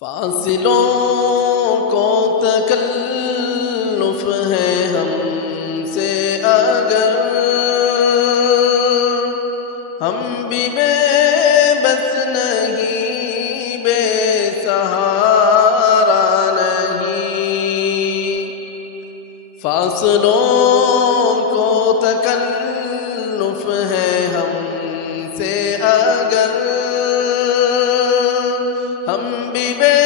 فاصلوں کو تکلف ہے ہم سے اگر ہم بھی بے بس نہیں، بے سہارا نہیں۔ فاصلوں کو تکلف ہے ہم سے اگر ہم بھی بے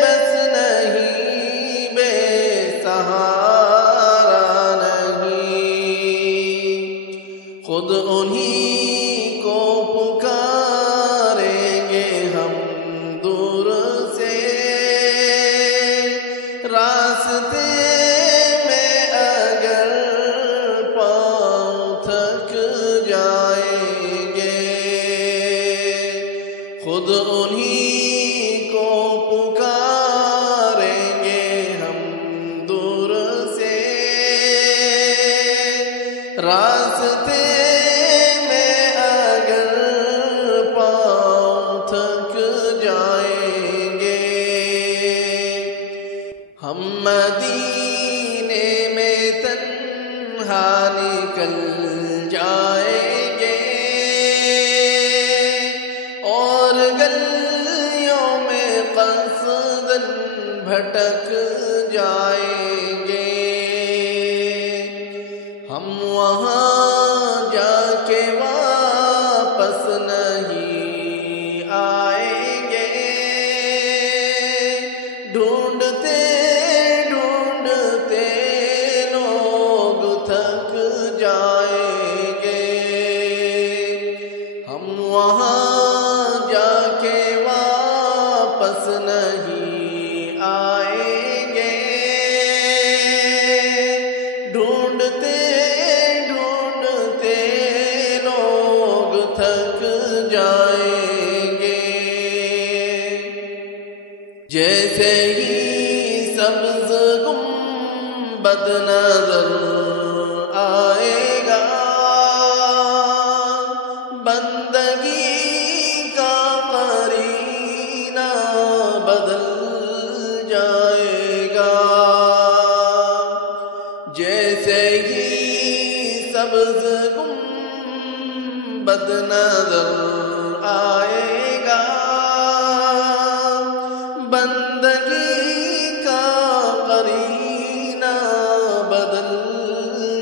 بس نہیں، بے سہارا نہیں۔ خود انہی کو پکاریں گے ہم دور سے، راستے میں اگر پاؤں تھک جائیں گے۔ خود انہی کو پکاریں گے ہم دور سے، راستے میں اگر پاؤں تھک جائیں گے۔ ہم مدینے میں تنہا نکل جائیں گے اور گلیوں میں قصداً بھٹک جائیں گے۔ ہم وہاں جا کے واپس نہیں آئیں گے، ڈھونڈتے ڈھونڈتے لوگ تھک جائیں گے۔ ہم وہاں جا کے واپس نہیں آئیں گے، ڈھونڈتے ڈھونڈتے لوگ تھک جائیں گے۔ جیسے ہی سبز گنبد نظر آئے گا، بندگی کا قرینہ بدل جائے گا۔ جیسے ہی سبز گنبد نظر آئے گا، بندگی کا قرینہ بدل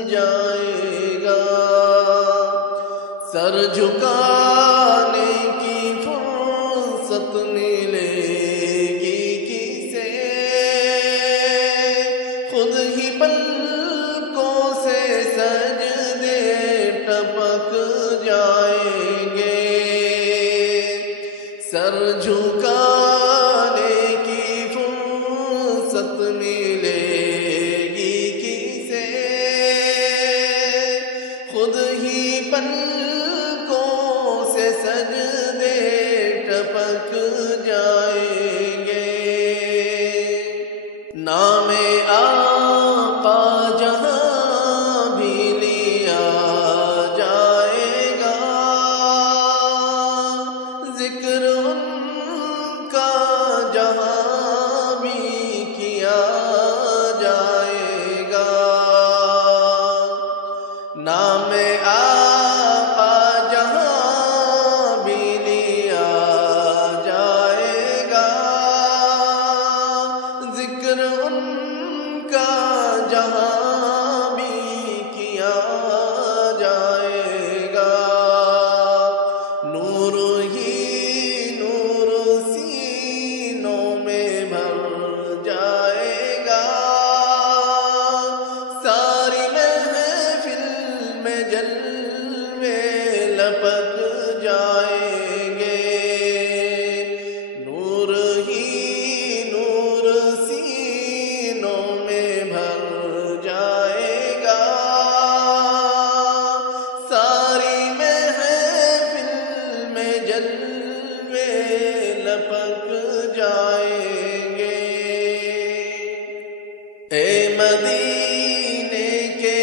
جائے گا۔ سر جھکانے کی فرصت ملے گی کسے، خود ہی پلکوں سے سجدے ٹپک جائیں گے۔ سر جھکانے کی فرصت ملے گی کسے، خود ہی پلکوں سے سجدے ٹپک جائیں گے۔ نام آقا جہاں بھی لیا جائے گا، ذکر ان کا جہاں بھی کیا جائے گا۔ نام آقا جہاں بھی لیا جائے گا، ذکر ان کا جہاں بھی کیا جائے گا۔ نور ہی نور سینوں میں بھر جائے گا، ساری محفل میں جلوے لپک جائیں گے۔ نور ہی نور سینوں میں بھر جائے گا، ساری محفل میں جلوے لپک جائیں گے۔ اے مدینے کے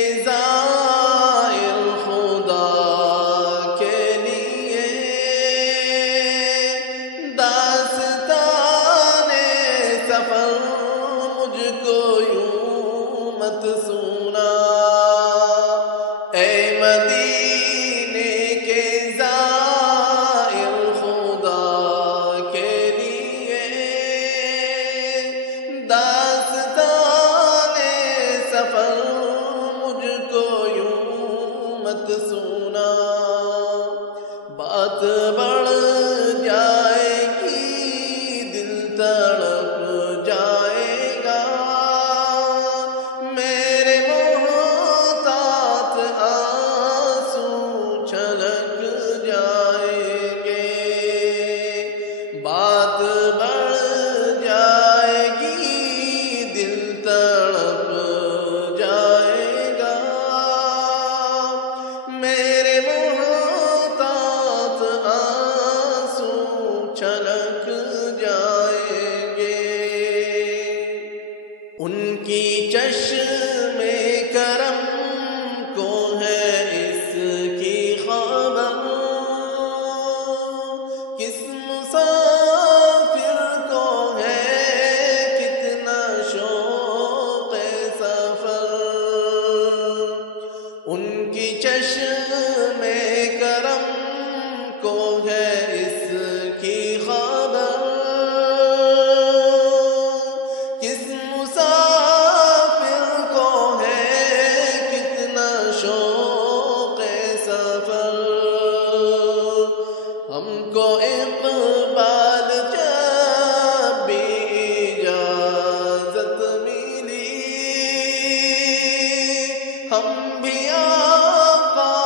بھی آقا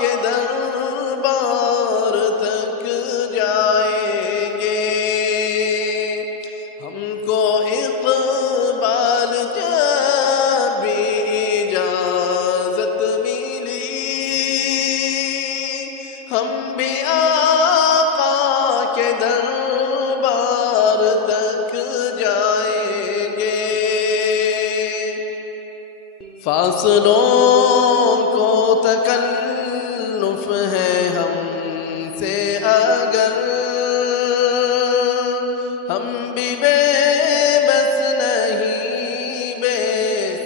کے دربار تک جائیں گے، ہم کو اقبال جب بھی اجازت ملی، ہم بھی آقا کے دربار تک جائیں گے۔ فاصلوں کو تکلف ہے ہم سے اگر، ہم بھی بے بس نہیں، بے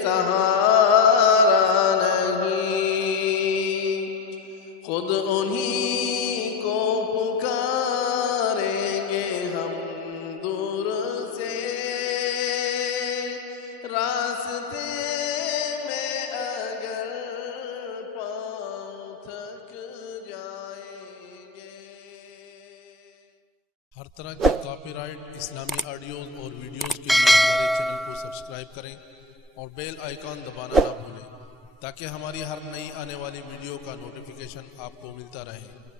سہارا نہیں، خود انہی کو پکاریں گے ہم دور سے، راستے میں اگر پاؤں تھک جائیں گے۔ ہر طرح کے کاپی رائٹ اسلامی آڈیوز اور ویڈیوز کے لیے ہمارے چینل کو سبسکرائب کریں اور بیل آئیکن دبانا نہ بھولیں تاکہ ہماری ہر نئی آنے والی ویڈیو کا نوٹیفیکیشن آپ کو ملتا رہے۔